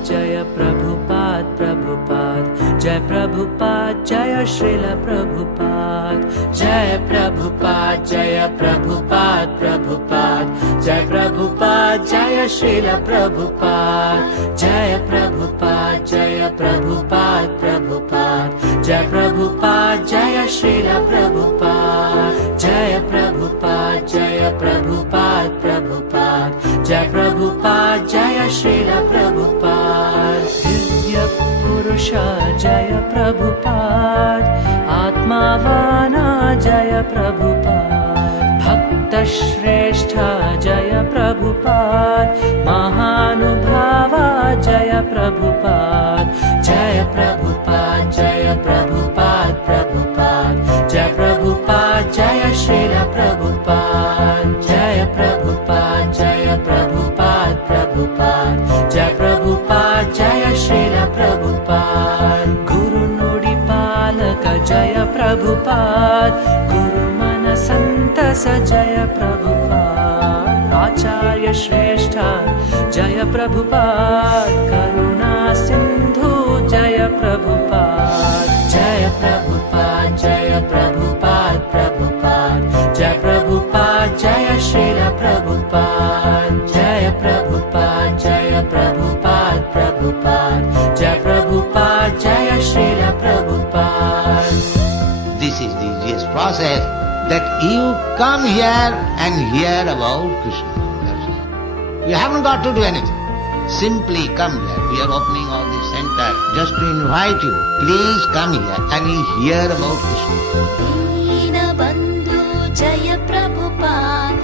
जय प्रभुपाद प्रभुपाद, जय प्रभुपाद जय श्रील प्रभुपाद, जय प्रभुपाद जय प्रभुपाद प्रभुपाद, जय प्रभुपाद जय श्रील प्रभुपाद, जय प्रभुपाद जय प्रभुपाद प्रभुपाद, जय प्रभुपाद जय श्रील प्रभुपाद, जय प्रभुपाद जय प्रभुपाद प्रभुपाद, जय प्रभुपाद जय श्रील प्रभुपाद। दिव्य पुरुष जय प्रभुपाद, आत्मावाना जय प्रभुपाद, भक्त श्रेष्ठ जय प्रभुपाद, महानुभावा जय प्रभुपाद, जय प्रभुपाद जय प्रभुपाद प्रभुपाद, जय प्रभुपाद जय श्रील प्रभुपाद, जय प्रभुपाद जय प्रभुपाद प्रभुपाद, जय प्रभुपाद जय श्रील प्रभुपाद। गुरु नुಡಿ पालक जय प्रभुपाद, गुरु मन संतस जय प्रभुपाद, आचार्य श्रेष्ठ जय प्रभुपाद, करुणा सिंधु जय प्रभुपाद, जय प्रभुपाद जय प्रभुपाद प्रभुपाद, जय प्रभुपाद जय श्रील प्रभुपाद, जय प्रभुपाद जय प्रभुपाद प्रभुपाद, जय प्रभुपाद जय Srila Prabhupada. This is the easiest process, that you come here and hear about Krishna. That's all. You haven't got to do anything. Simply come here. We are opening all the center just to invite you. Please come here and hear about Krishna. दीनबन्धु जय प्रभुपाद,